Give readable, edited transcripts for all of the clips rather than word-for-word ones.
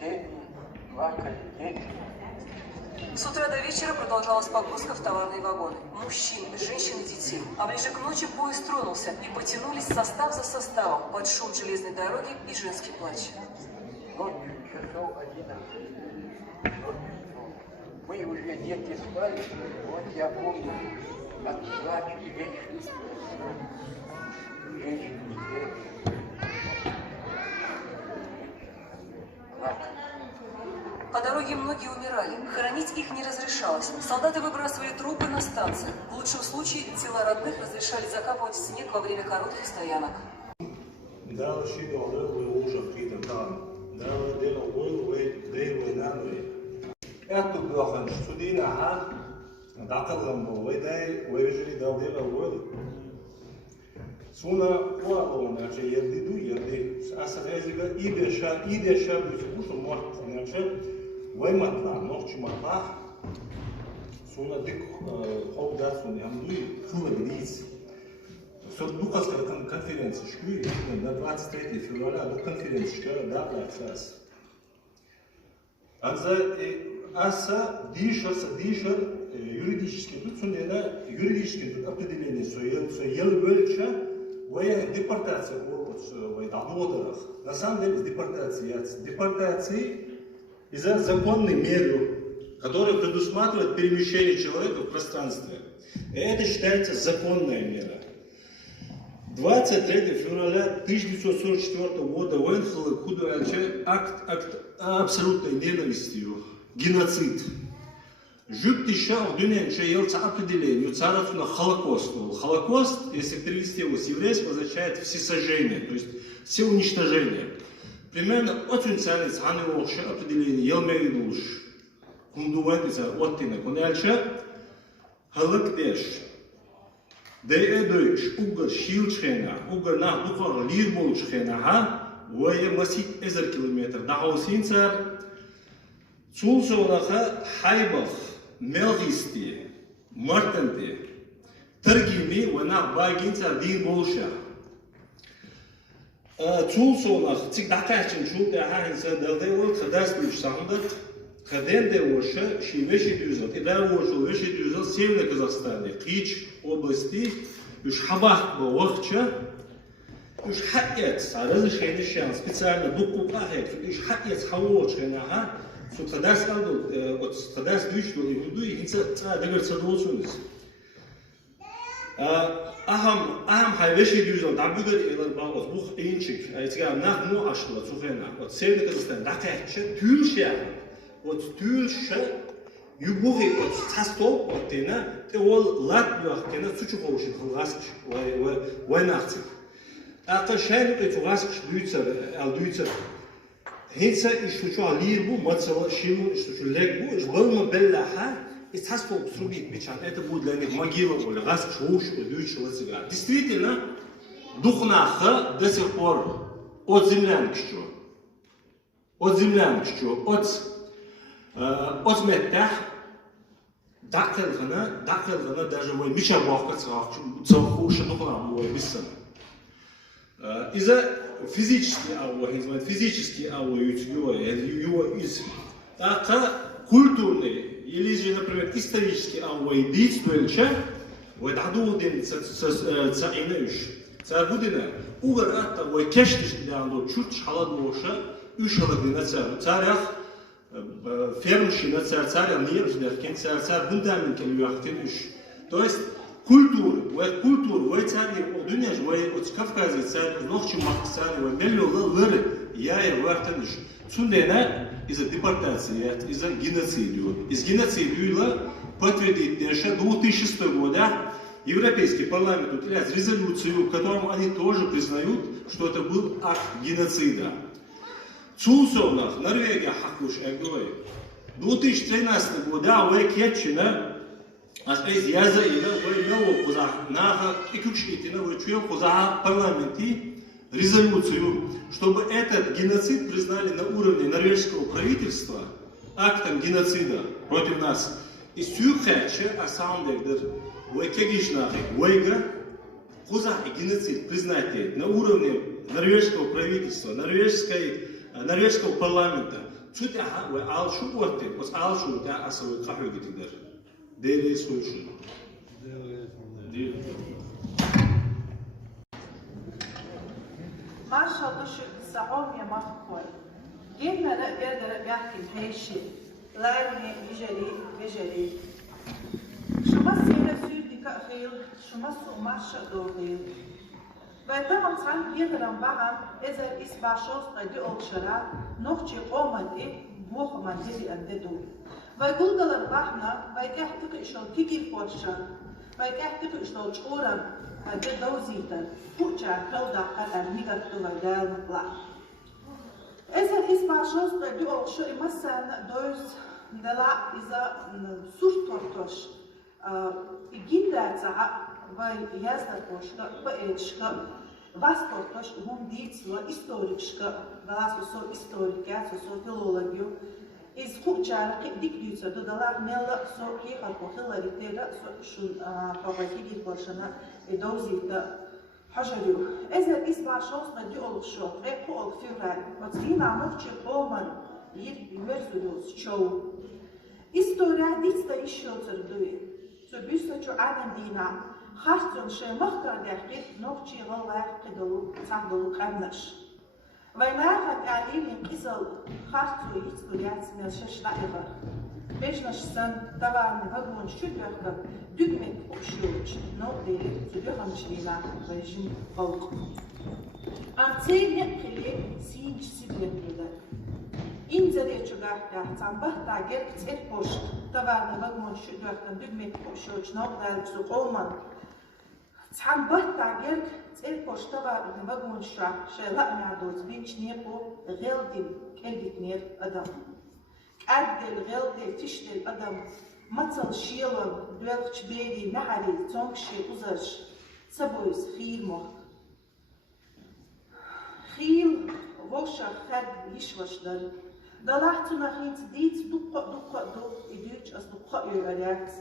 Дети плакали, дети. С утра до вечера продолжалась погрузка в товарные вагоны. Мужчин, женщин и детей. А ближе к ночи поезд тронулся, и потянулись состав за составом под шум железной дороги и женский плач. Ночью часов 11. Мы уже дети спали, вот я помню, как плачут женщины. Женщины, дети. Плакали. По дороге многие умирали. Хоронить их не разрешалось. Солдаты выбрасывали трупы на станциях. В лучшем случае тела родных разрешали закапывать в снег во время коротких стоянок. Ето бяха студина, дакалгам бовай дай вежели далдера воли. Суна уалон, значи ердиду ерди. Асазезига иде ша бюсу морт, значи вайматла, ночи матла. Суна дик ховда суни амдуи хулабниц. Сот Лукасская конференция шкуи на 23 февраля до конференции да плацас. Аса дишер юридически тут сундена юридически тут определение ел вельча военная депортация в Адуодарах. На самом деле депортации из-за законной меры, которая предусматривает перемещение человека в пространстве. И это считается законная мера. 23 февраля 1944 года Венхел Худуача акт абсолютной ненавистью, геноцид. Жюктиша в Дюненче елца определению царственно Холокост. Холокост, если перевести его с еврейского, означает всесожжение, то есть все уничтожение. Примерно очень ценный определение елмеидуш. Кундувайтица оттина коняльча халактеш. Дейдуш угар шилчхена, угар на духар лирболчхена, вая масит 10 километр. Дахаусинцар Цулсонаха хайбах, мелгисти, мартанти, торгими вана багинца дин болша. Цулсонах цигдакачин чулте ханса далдевол хадас бюшсандат, хаденде воша шивеши дюзат. И да вошел веши дюзат в Северной Казахстане, Кич области, уж хабах бовахча, уж хатец, а разрешение шанс специально дукку пахет, уж хатец хавочхена. Сот хадас алду, от хадас дүйшто игуду и инца дагар садолсунис. Ахам хайвеши дюзал дабугар илар ба от бух инчик, айтига нах ну ашла цухена. От Северный Казахстан дакача тюлша, от тюлша юбухи от цастол от тена те ол лат бах кена цучуховши хулгаск вайнахцик. Ака шайну те цугаск дүйцер ал дүйцер. Hinsa işuçu alirbu, matsala şimu işuçu legbu, işbalma bellaha, isthaspol срубить бичан. Это будет для них могила, или газ чуш, дючила цыган. Действительно, духнаха до сих пор от землянки, от меттах, дакалгана даже мой мича бахка цахуша духна бой биссан. Из-за физический ауа его из культурный или же, например, исторический ауа и действующий, вот адудин цаинуш, цагудина, угората, вот кештиш дянду чуть халадноша, ушалагина царях, фермщина царя нервных, царь фундамент люахтинуш, то есть культура, вот царь, дуняш, вот Кавказе царь, ночью махцарь, вот меллюл лыр, я и вартаныш. Сундена из-за депортации, из-за геноцидию. Из геноцидию подтвердить, что 2006 года Европейский парламент утвердил резолюцию, в котором они тоже признают, что это был акт геноцида. Цулсонах, Норвегия, хакуш, эгой. 2013 года Уэкетчина, аз яза и нового кузах, наха и ключитина, вычуя кузаха парламенти резолюцию, чтобы этот геноцид признали на уровне норвежского правительства актом геноцида против нас. И сюхаче, а сам деле, Уэкегишнахи, Уэга, кузах и геноцид признать на уровне норвежского правительства, норвежского парламента, تدعى وعال شو وقتك بس عال شو تاع أسوي قحوة تقدر ديري سولشن ما شاء الله شو سعوم يا مخول جينا لا قادر يحكي هالشي لايوني بجري شو ما سيرة سيدي كأخيل شو ما سو ماشا دوغيل ويتمم سان يغرم بعض إذا إسبع شوز قد أوكشرا نوخشي قومت إيه بوخ من ديري أنددو ويقول دلر بحنا ويكحتك إشتو تيجي فوشا ويكحتك إشتو شورا هذا دوزيتا فوشا كودا قد أرميغتو ويدال نطلع إذا إسبع شوز قد أوكشو إمسان دوز دلا إذا سور تورتوش إجيندا ويازدكوشكا وإيشكا Vastotoš humdiclo istorička, glasu so istorika, so filologiju, iz kućarki dikdica dodala mela so kihar pohilalitera so šun pavahigi košana i dozita hažarju. Ezer isba šosna diolog šo, repo ol fevral, od svina noće poman jir versuljus čov. Istorija dicta išio crduji, so büsaču adandina, خاصة شيء مختار داخل نوتشي غلا قدلو تعدلو كامنش ويناها تعليم قصل خاصة يتسكوليات من شش لعبة بيجنش سن طبعا هجمون شو بيخدم دقمة وشوش نو دير تبيخم شلينا ويجن فوق أمتين يقلي سينج سيبين كده إنزلي شجاعة تعبه تعجب تسير بوشت طبعا هجمون شو بيخدم دقمة وشوش نو دير سقوما تعبه تعجب تسير بوشت طبعا هجمون شلا معدوز بينش نيربو غيلدين كلبت نير أدم عدل غيلدين تشتل أدم مطل شيلم دوالش بيدي نحري تونكشي أزرش سبويس خيل مخ خيل وشا خد يشوشدر دلحتنا خينت ديت دقة دو يدوش أس دقة يوريات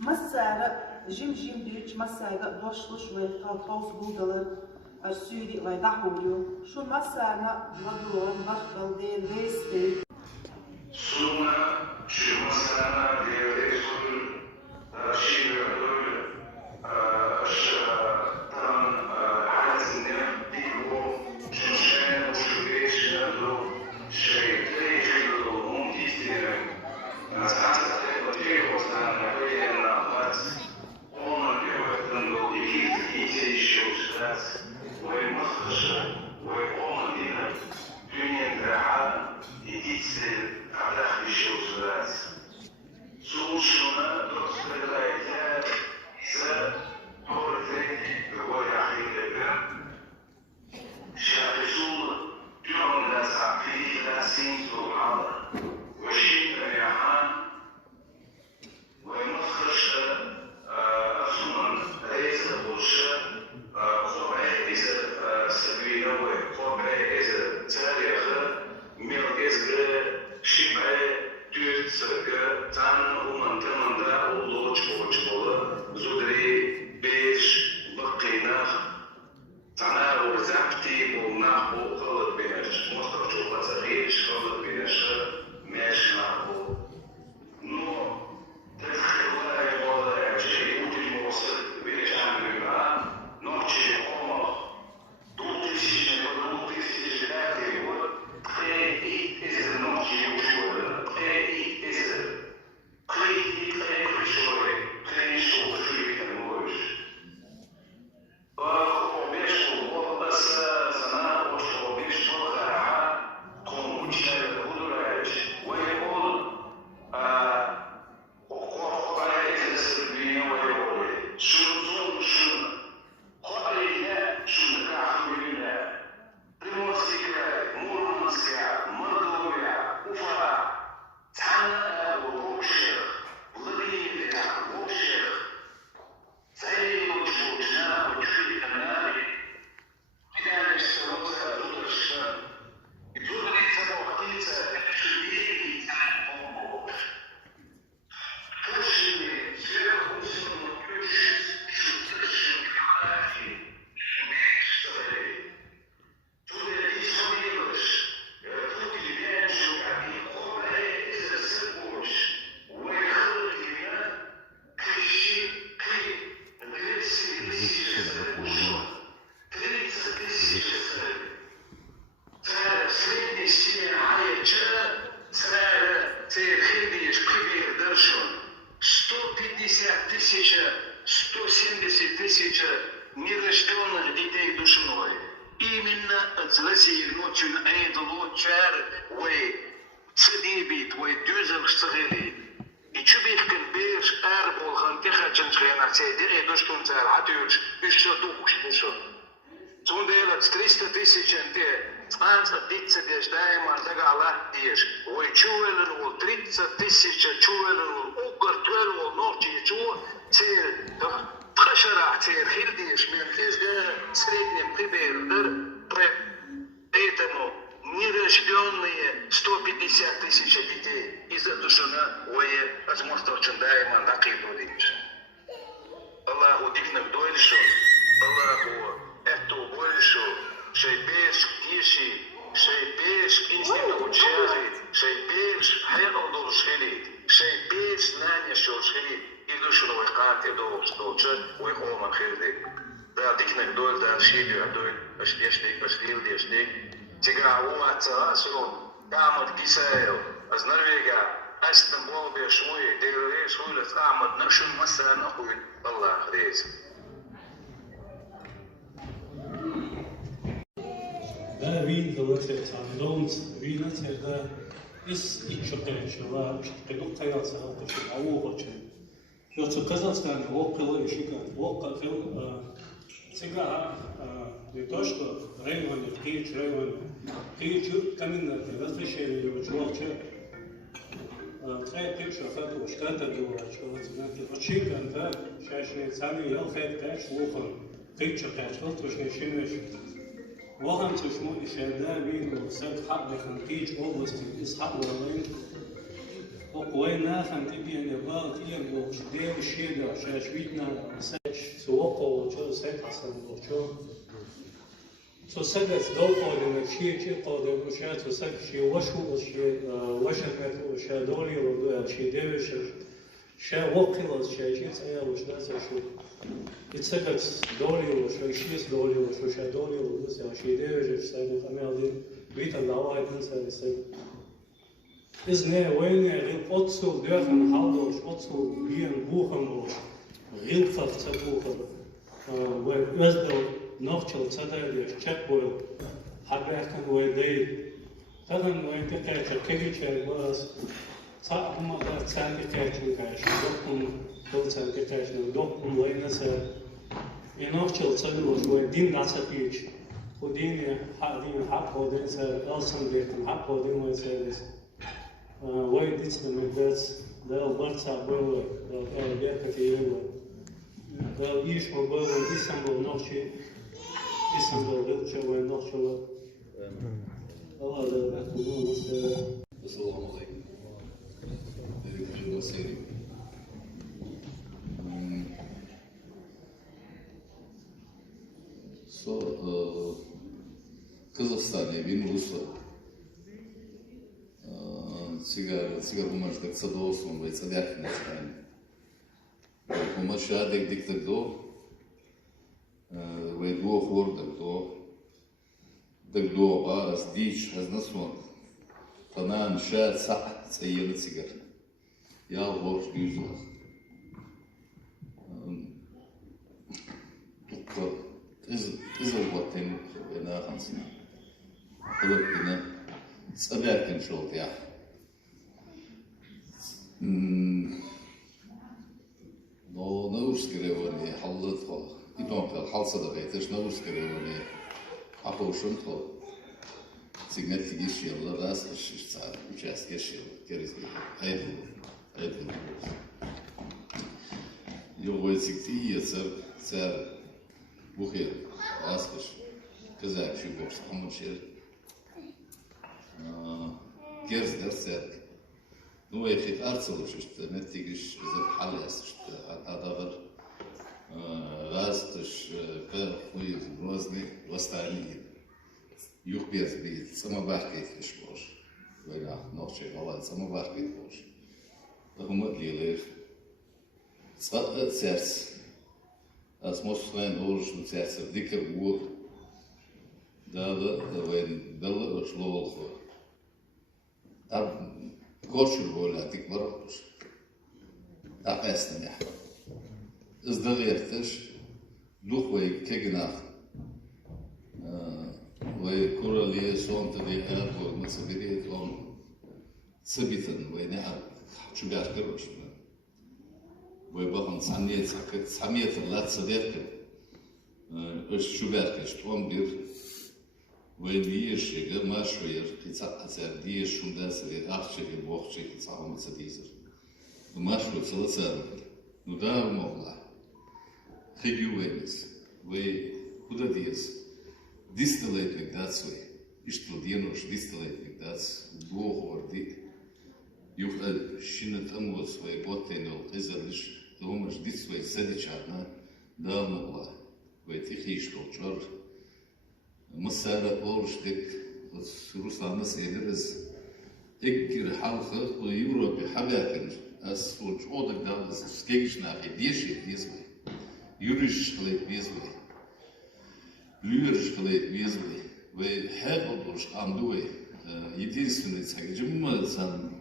مسارة جيم ديوش مسارة دوشلش ويطاوس بودلر السوري ويدحوليو شو مسارة ودوان بخبل دي ريستي Suma Shimasana Devesul Shivadur Ashtan Hazinem Divo Shishan Ushveshadu Shaykhilo Mundistirem Nasata Teosana Vena Mas Ona Devatando Ikiti Shostas Way Mahasha Way Omadina Dunyan Raha Iditsel على الشوزات سوشنا تصدقائها إذا هورتك بقول عقيدة شاهدون دون ناس عقيدة ناسين سبحان وشيء ريحان ومخرج أصلا ليس بوشا قبعة إذا سبيل وقبعة إذا تاريخ مركز شبه düz sırgı tan umantımında uluç boğuşmalı zudri beş bakıynak tana urzakti bulnak bu kalıp bener muhtar çoğlasa hiç kalıp bener meşna bu no tezkırlar yapmalı şey ucuz olsa bir canlığa noçi olmalı dolu tezkirler dolu tezkirler diyor Kredi ise noçi uçuyor Kredi ise kredi uçuyor kredi soğutuyor Bak o beş o olmasa sana o beş زلسي نوتشن أيد لوتشار وتسديبيت ودوزل اشتغلي يشبه كالبيش أربو الخنتخة جنشغينا سيدي إيدوش كنتار عدوش إيش دوش نشو تون ديلا 300 تысяч انت станция 30 деш дайма дагала деш ой чуэлэн ол 30 тысяч чуэлэн ол угар туэл ол норчи чу цел тхашара цел хилдиш мен тезга среднем прибердер поэтому нерожденные 150 тысяч детей из-за того, что на ое возможно очень дайма накиду деш Аллаху дикнак дойльшо Аллаху это больше, шейбеш ктиши, шейбеш кинсти научали, шейбеш хайодол шхили, шейбеш наня шошхили, и душу новикати до столча, уйхоман хилди. Да, дикнак доль, да, шили, а доль, ашдешник, ашдилдешник. Тига уаца асрон, камат кисайл, аз Норвега, астан болбе шуи, дегре шуилес, камат нашим масана хуй, Аллах рез. Da wien gelukkig aan loont, wien het is iets op de schela, ik ook tijd zal het je oudertje. Dat zo Казахстан около еще как около сега не то что район Киев каменное разрешение его человека. Трое тысяч фото штата было, что вот знаете, очевидно, да, чаще сами ехать дальше уходом, тысяча дальше, вот уж не шинешь. وهم تشمو إشادة بين سد حق خنتيج أوبست إسحاق ولين وقوينا خنتي بين يبال تيم بوش دير شيدا شاشويتنا سج سوقو وشو سد حسن وشو تو سد دو قادم شيء قادم وشا تو سد شيء وشو وشمت وشا دولي وشي ديوش شا وقل شيء سيا وشنا شو يتسكت دولي وشو شيس دولي وشو شا دولي ودوس يا شي ديوج سايد خميالين بيت الدعوة ينسى يسيب إذن وين غير قدسو داخل حالوش قدسو بين بوخموش غير فقط بوخم ويزدو نوخشل تدايش تشك بويل حبيحكن ويدي تدن وين تكاش كيكيش واس صعب ما تساندي كاش كاش دوكم دوتسان كاش دوكم وينسى ينوخشل تدروش ويدين ناسبيش ودين حق ودين سر ألسن بيتم حق ودين ويسيرس ويديت المدرس ده البرتع بوي ده بيرك تيجوا ده يش مبوي ديسمبر نوشي ديسمبر غيرش وين نوشي الله ده كلهم السلام عليكم. Dedik seri. Казахстан вин Русло. Цигар бумаждак садоосун вай цадяхна стане. Бумажадек диктак до вай до хордак до ба аз дич аз насмон. Танан шат са цаyyana цигар. Ya borç yüzler. Tukka izol batten ve nahansın. Kılıkını saberken şoldu ya. No nauskrevani hallat ha. İdon kal halsa da beytiş nauskrevani. Ahoşun to. Signet giş yıllar rast iş saat 3 as geç yıl gerizli. Haydi. Его эти царь бухер, аскаш, казак шубер, амушер, герз дерсет. Ну я хит арцелу что нетигиш за халес что адавар растш хуй грозный восстание. Юг без бит, самобахкет лишь бош. Вера, ночь вала, самобахкет бош. Huma gelir. Sers. As moslein hoors nu serse dikke uur. Da wen belle slol. Da koşur böyle dik varmış. Da esten ya. Izdalertiş duh ve keginah. وكورالي صون تدي أبو مسبيريت أم سبيتن ونعم شو بيعتبرش ويبقى سامية الله صديق شو بيعتبرش توم بير وديش يجر ما شوير كيتسأل ديش شو ده سري أخشى بوقت كيتسأل مسديزر وما شو تصل ندار مولا خيجو وينس وكذا ديس distillate that's way istudienos distillate that's gohordi يفعل شنة أموس ويبوتين والقزلش لهمش ديس ويسدش عنا دام الله ويتخيش لوجر مسارة أورش ديك روسلان سيدرز إكر حلقة ويوروبي حباكن أس وش أودك دالس سكيش ناحي ديشي ديزوي يوريش خليك ديزوي Льюриш клей везли, вы хэббл андуй, единственный цель, мы сам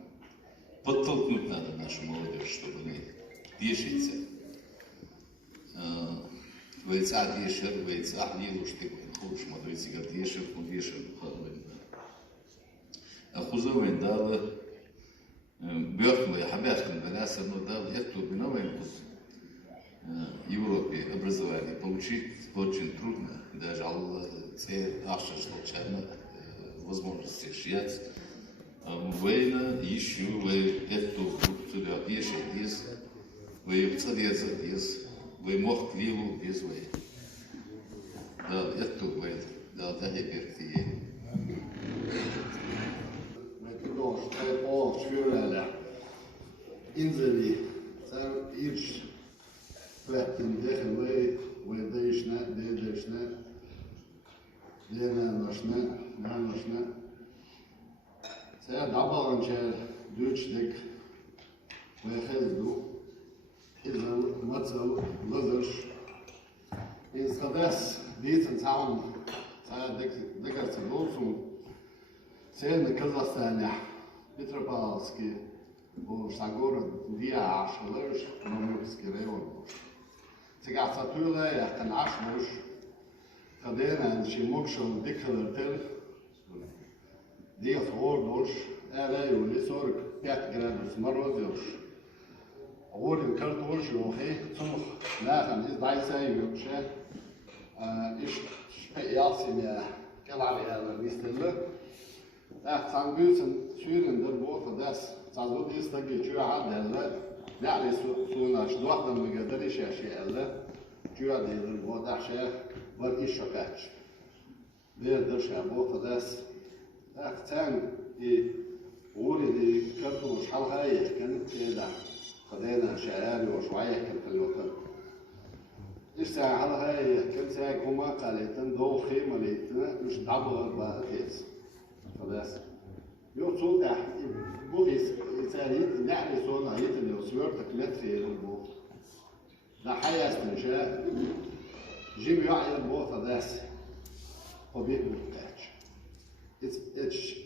подтолкнуть надо нашу молодежь, чтобы они дешиться. Вы царь дешер, вы царь не лучше ты хочешь, мы царь дешер, он дешер, ходим. А хузовый дал, бёртмы, хабяшкин, беряса, но дал эту биновый Европе образование получить очень трудно, даже те наши случайно возможности шьять. Война еще вы эту туда пишет из, вы цареза из, вы мог криву без вы. Да, эту вы, да, да, перти. Inzeli, sen hiç Vettin dehli ve değişne, değişne, değişne, değişne. Sen dabalanca düştük ve hezdu, izal, matsal, lazır. İnsadas, diysen sağım, sen dikersin olsun. Sen Kazakhstan'a, Petropavlovski, bu Sagorod, diye aşılır, Mamurski reyon. Cigațăturile e când așmuș, cadena și mucșul dicălătel, dies ordoș, ele ulisorg 5 gradus mărozioș. Orin căltoș, ohe, țumh, lehan, iz daisa iuce, ișt speiasime, kelare ele nistele, Sangüsen Syrien der Woche das, also ist der Gejura der يعني سونا شدوحنا ما قدرش يشيله جوا دي الوضع شيء ورقي شكاش بيردش أبو فداس أختان ولي دي كرتو مش حال هاي كانت كده خدينا شعاري وشوية كان في الوقت إيش ساعة حال هاي كان ساعة كوما قالتن دو خيمة ليتنا مش دبر بقى كيس فداس يوم صوت بوغيس إنسانية نحن صونا يتن يوسيور تكلت في البوغ لا حياة استنشاء جيم يعي البوغ فداس وبيت مرتاج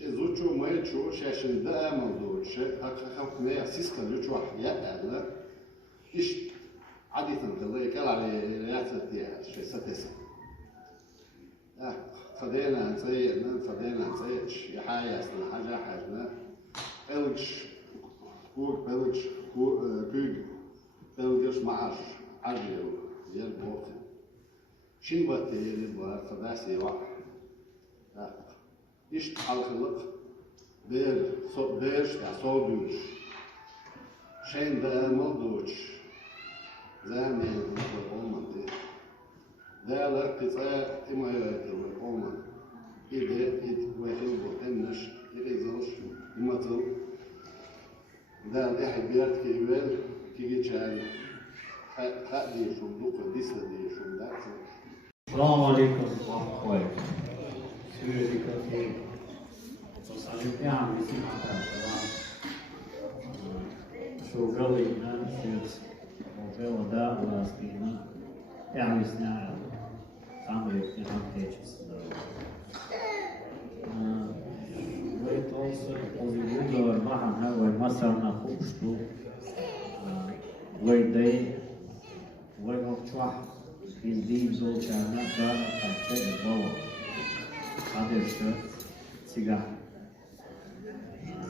إزوجو ما يتشو شاشن دا موضوع هكا مية سيسكا يتشو حياة ألا إيش عادة تضيق على رياسة ديها شي ستسا فدينا نسيئنا فدينا نسيئش يحايا اسنا حاجة حاجنا بلغش كور بلغش كوغ بلغش معاش عجل ديال بوطن شين بواتي يلي بوات فداسي واحد إيش تحال خلق بير بيرش تاع صوبيوش شين دا ملدوش زامي الأمة ده لا قطاع حماية الأمة إذا يتوافق بحنش يغيظش يمثل ده الإحبيات كيبال كي جعل خادي شمدوك وديسة دي شمدات السلام عليكم ورحمة الله وبركاته. Salutiamo insieme a te, شغلنا شيء وبلا دا واسكينا يعني سنا عملي في هانتيجز ويتوصل ويقولوا معنا والمسرنا خوشتو ويدي وينوتشوح الدين زوجنا دا كان شيء الضوء هذا işte sigar.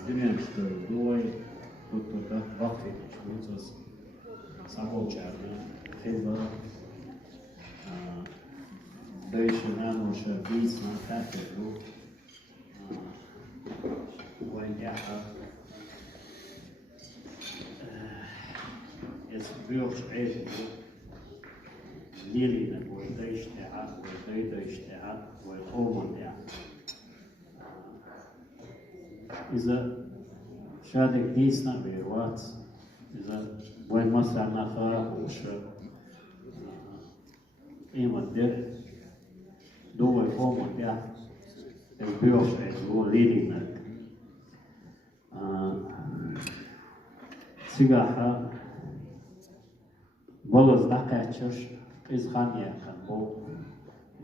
Dünya işte dolayı tuttuğunda vakti geçiyoruz. Sabah çağırdı. Hızlı. Değişen o şey bizden tatlı. وينجحها يسبيوش عيشه ليلي ويديش تعب ويديش تعب ويقوم تعب إذا شادك ديسنا بيروات إذا وين مثلا نخا وش إيمة ده دو يقوم تعب يسبيوش عيشه هو ليلي نك سيجاحة بلز دقيقش إزخانية كان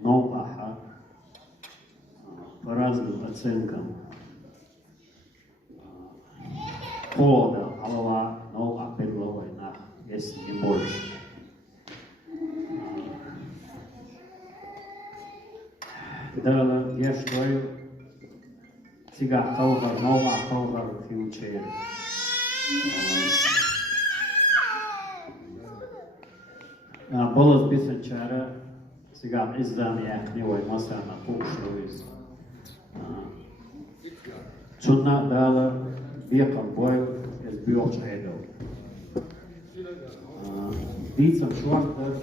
نوعها برازل أتسنكم قوة على نوع بدلو وينا يسني بولش دالا يشتوي سيجاح كوغر نوع كوغر فيوتشير بلز بيسن شارع سيجاح إزدان يأخني ويمسا نقوش رويز شنا دالا بيقل بوي إز بيوش عيدو بيتسن شوارتر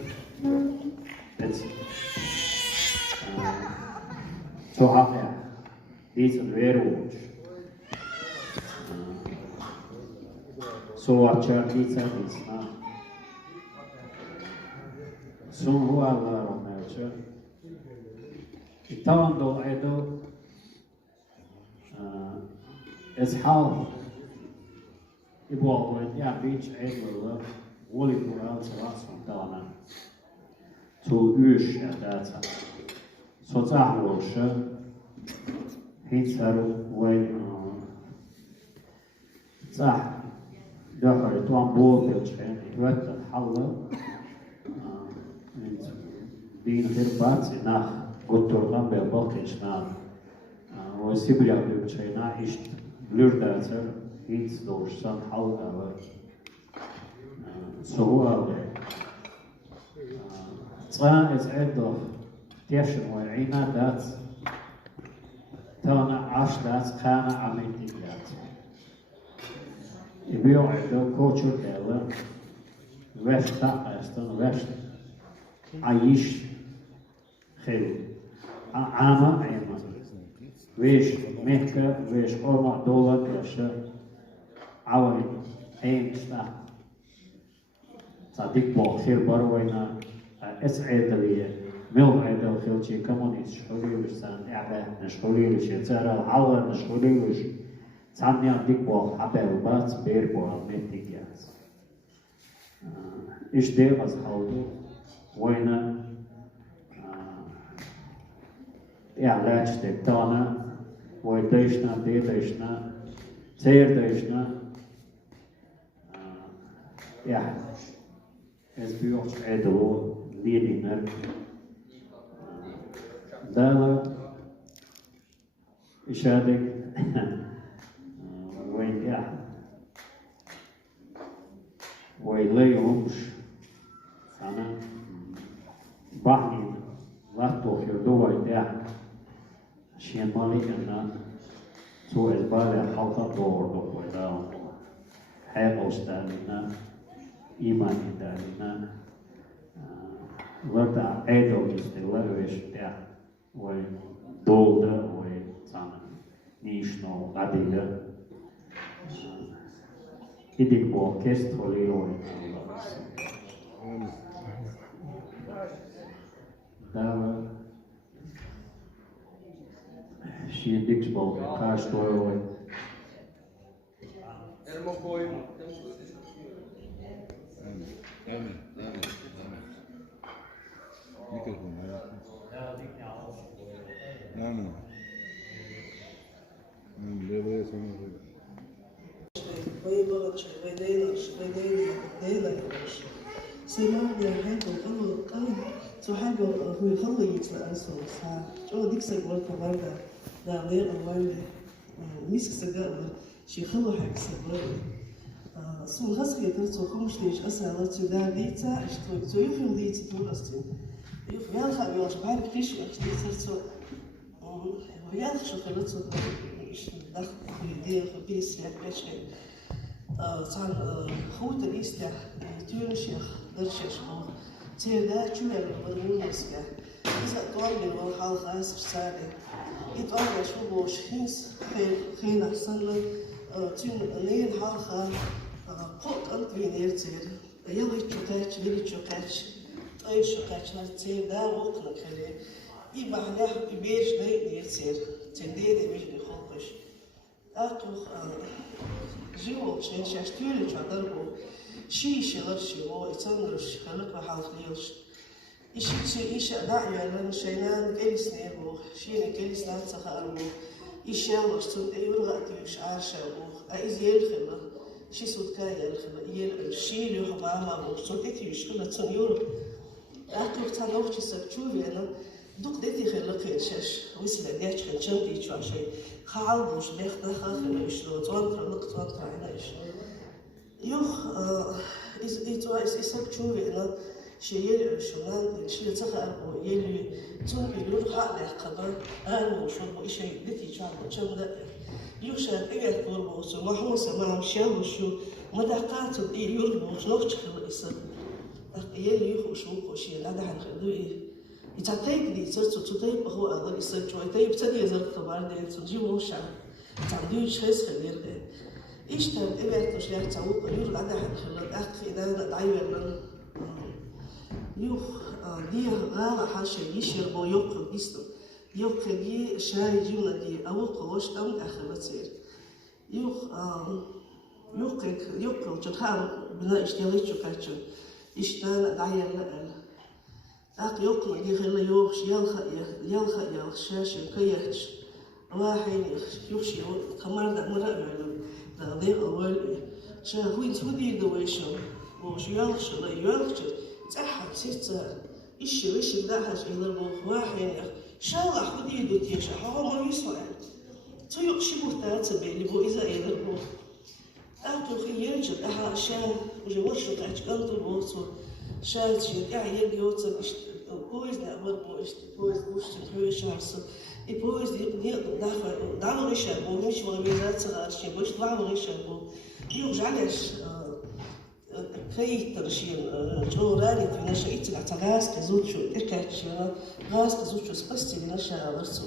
بيتسن شو عقيا بيتسن ويروش سو أشار بيتسن بيتسنا سو هو الله رميوشا التوان دو عيدو إزحال يبغى يا بيتش عيد الله ولي قرال سواء سنتانا تو يوش أداتا صوتاه وشا هيتسارو وين صح دخل توان بول بيتشين يوت الحلة دين غير باتي ناخ قطر لامبي باقيش ناخ وسيبريا بيتشين ناخ لورداتر هيتس دوشان حلة سهوة صان إزعدو تيشن وعينا دات تانا عاش دات خانا عمين ديات يبيو عدو كوتشو ديلا وش تاقستن وش عايش خير عاما عيما ويش مهكا ويش أرمع دولار كاشا عوين عين شتا صديق بو خير بروينا اسعد لي ملغ عيد الخلشي كمونيس شحولي وش سان اعباه نشحولي وش يتسارى العوى نشحولي وش سامي عندك بو حبه وبات بير بو المتك ياس ايش دي أصحابه وينا إعلاج تبتانا ويديشنا بيديشنا سير ديشنا از بيوش عدو ليلي نر دالا إشادك وين قاعد ويليهمش أنا بحني لاتو في دواء ده شين مالك أنا سوى البارة حلقة دور دور داون حياة أستاذنا إيمان دارنا ورتا عيدو استغلالوش ده ودولدا وصانا نيشنو قديلا إديك بو كستولي روي دالا شين ديكش بو كاش توي آمين آمين آمين ميكروفون آمين ليه يسمونه ويبغش ويديلش ويديلش سمع يا هيك الأول قلب تو حاجة هو يخلي يتلاقى ساعة جو ديك سجوات برضه ده غير أول ميسك سجاء شي خلوا حاجة سجوات سو غسل يترسو خمش ليش أسأل تدا ديتا اشتو يفهم ديتا تقول أستين يفهم يالخ يواش بعرف كيش أشتي ترسو ويالخ شو خلته إيش دخل في بيس يعني بيش صار خوت الإستع تونشيخ درشش هو تيدا شو يبغون يسكع إذا طال بالوال حال خاص سالي يطلع شو بوش خين أحسن له تون لين حال خا قط أنت وين يرتير يلي تشوكاتش أي شوكاتش نرتير دا وقنا كله يبقى عليه بيش ده يرتير تندير بيش يخلقش أتوخ جيو شاش تيري شادربو شي لرشيو يتنرش خلق بحال خليش إيش داعي لنا شينان كيس نيبو شين كيس نات سخاربو إيش يالش تون يورغاتي إيش عارشابو أيز يلخنا شي صوت كاي يلخنا يل شي اللي هو ما بو صوت إيش كنا تون يور أكل تنوش تسكتشوفي أنا دوك دتي خلق يشش ويسلا ديش خنشن دي شو عشان خالبوش ليخ دخل خليش لو تونتر نقطة عينيش يوخ يسكتشوفي أنا شيء شلون شيء تخرب يلي تون يلور حال قبل أنا وشو شيء دتي شو شو ده يوشان إيه تقول بوسو ما هو سماه مشيل وشو مدقات يلور بوسو نوش خلوا يسد يلي يخوش وشيء لا ده هنخلوه إيه يتعطيك دي صرت تطيب هو أقدر يسد شوي طيب تدي يزرق كبار ده تجي موشا تعدي شخص خلير ده إيش تام إيه تشيل تعوق يلور لا ده هنخلوه أخي ده دعير لنا يوخ دي غاغا حاشا يشربو يوقف إستو يوقف دي شاي جيونا دي أوقف وش أم أخرتير يوخ يوقف تخام بنا إشتغلت شو كاتشو إشتغل دعير لأل أق يوقف دي خلا يوخش يالخ شاش كياتش واحد يوخش كمار دا مرة معلوم دا ضيق أول شاهوين تودي دويشو وش يالخش لا يالخش تحت ستة إيش داحش إلى البوخ واحد شالح بدي دوتيش هو ما يسمع تيوق شي بوتات بيلي بو إذا إلى البوخ أنتو خيال جد أها شان وجوش قاعد كنت البوسو شان شيء قاعد يجوز بويز نعمل بويز بوش تحوي شارس بويز يبني دعوا غيشابو مش مغميزات صغار شيء بوش دعوا غيشابو يوجع علاش كي ترشين جو راني في نشأت العتغاز كزوجو إكاتش غاز كزوجو سبستي لنشأ برسو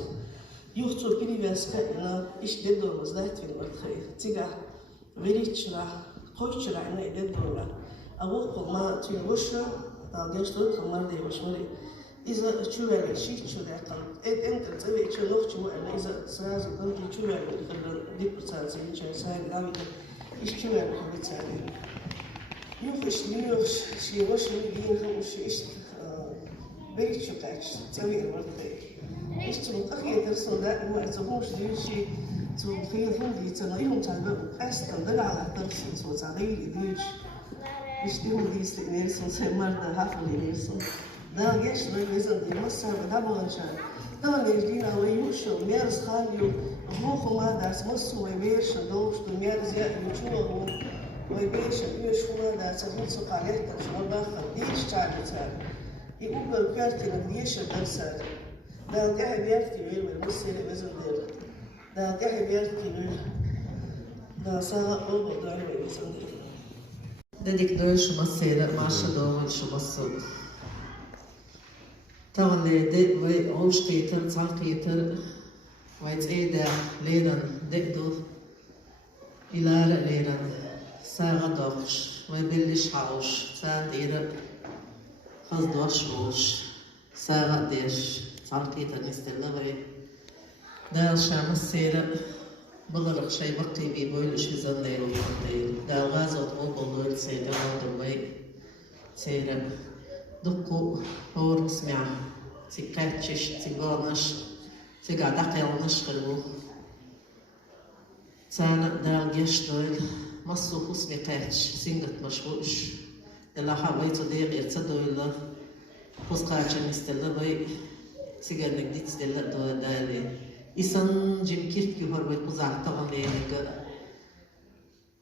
يوختو بيني باسكا إيش ديدو مزدات في المرخي تيجا بريتش را خوش را إنا ديدو را أوقف ما تيوشا جاش تقول كمان دي مشمري إذا شو يعني شيء شو ده قل أنت تبي شو نوختي مو أنا إذا ساز قلبي شو يعني خلنا دي برتاز يعني ساز داوي إيش شو يعني خليت ساز يوخش شي وش مدين خمش إيش بيت شو كاتش تسوي المرتبة إيش تبقى درسوا ده ما تبوش دي شيء تبقى فندي تغيرهم تعبوا أستمر على درس وتغير ديش إيش ديهم دي استئناسهم سمر ده حفل ديناسهم ده جيش ده لازم دي مصر ده بغنشان ده نجدينا ويوشوا ميرس خاليو هو ما درس مصر ويبيش دوش دمير زياد يشوفوا ويبيش يشوفوا ده تقول سوق عليه تشوفوا داخل ديش تعبتها يقول كارتي لديش الدرسات ده تحب يرتي ويل المصري لازم دير ده تحب يرتي ويل ده صار أول ده لازم دير ده ديك دوش مصري ما شدوا شو مصر طبعا ده وي أوش قيتر صار قيتر ويتأيد لينا دقدو إلى لينا ساعة دوش ويبلش حوش ساعة ديرة خذ دوش ساعة ديش صار قيتر نستلغي ده شام السيرة بغرق شي بقي بيبويلش بزنيل وفنديل ده غازة طوب اللول سيدة ودوي سيرة دقو هور سمع تكاتشش تقانش تقعد عقيل نشغلو تانا دا جيش دويل مصو خسمي قاتش سنجت مشوش إلا حويتو دير يتصدو إلا Kuzkaçın istedi ve sigarlık dit istedi doğru. İnsan cimkirt ki horbe kuzakta onlayını.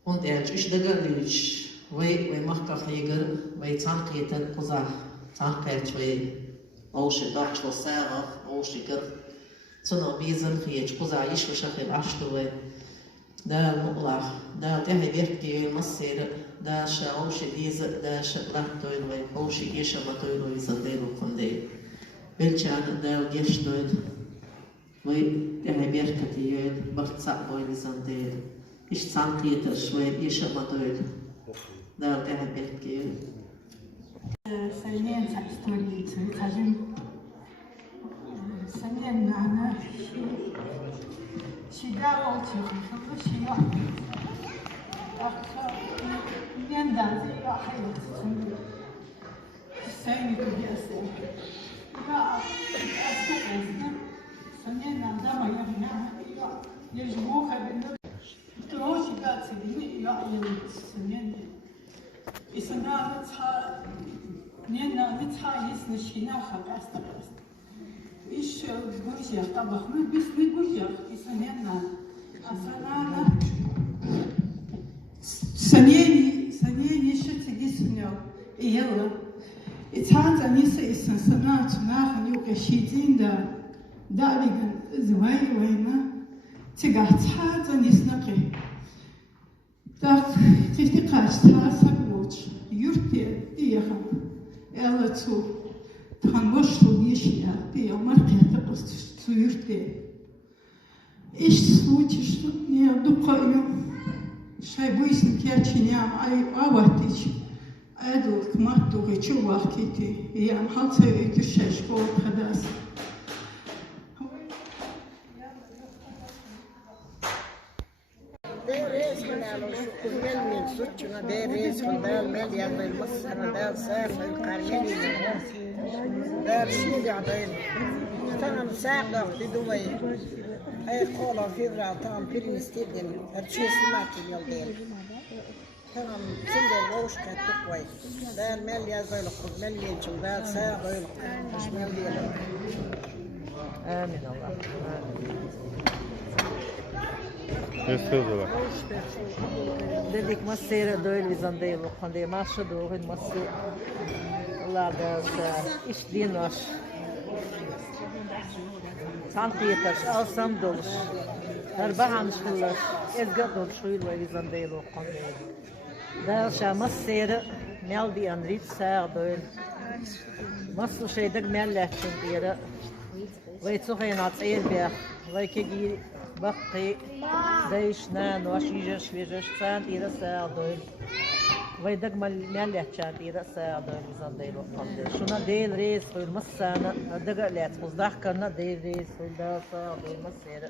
Und üç dagalüç ve mahkaf yeger ve tanqiyeten kuzak tanqiyet ve oşe dağçlı sağa oşe gır. Sonra bizden hiç kuzak iş ve şahir açtı ve da mutlaq da tehe birki masir da şa oşe diz da şatlatoyl ve oşe yaşamatoyl ve zadelo konde. Belçan da geçtoyl ve tehe birki yel bartsa boy zande. İş tanqiyet ve yaşamatoyl da tehe birki. Sayın Sakstoyl kazım sayın nana Şiddet olacak, şurada şey var. Yeniden de hayat için sayın kıyası. Ya aslında sanyen adama yapma ya yecmu kabinde. Doğru şiddet sedini ya sanyen. İsana ta nena ne ta yesne şina hakasta. İş gurjak tabakmı biz ne gurjak isanena asana saniyeni şete gismiyor yalla itaza nise isan sanat nahan yok eşidin da daligan zway wayna tigah taza nisnaqi da tiftiqaş tasabut yurti diyaha yalla tu Tangoşlu yeşiller diye markete suyurttu. İş случишься не дукаю. Шай буйсн кячиням ай аватич. Айдул кматту гечу вахтити. Ям халца итушай школ хадас. Berez kanalo şukumel min suçuna berez kanal mel yazmayı masana da safı karmeli. Der şimdi adayın. Tamam sağda didumayı. Ay kola fibra tam pirin istedin. Her şey simak yolda. Tamam şimdi boş kattık vay. Der mel yazmayı mel geçim der sağda öyle. Mel diyelim. Amin Allah. Estağfurullah. Dedik masera doyl bizandayım okande maşa doğru masu Allah da iş dinaş tanqiyetaş alsam doluş her bahanış kıllar ezgat doluş ve bizandayım okande da şa masera mel bir anrit sağ doyl masu şeydek mellahçın diye ve tsuhaynat erbeh ve ki بقي دايشنا واشيجش فيجش سان إلى ساعدين ويدق مال يحشان إلى ساعدين إذا ديل وقمد شنا ديل ريس في المسانة دق لا تصدق كنا ديل ريس في الدار ساعدين مسيرة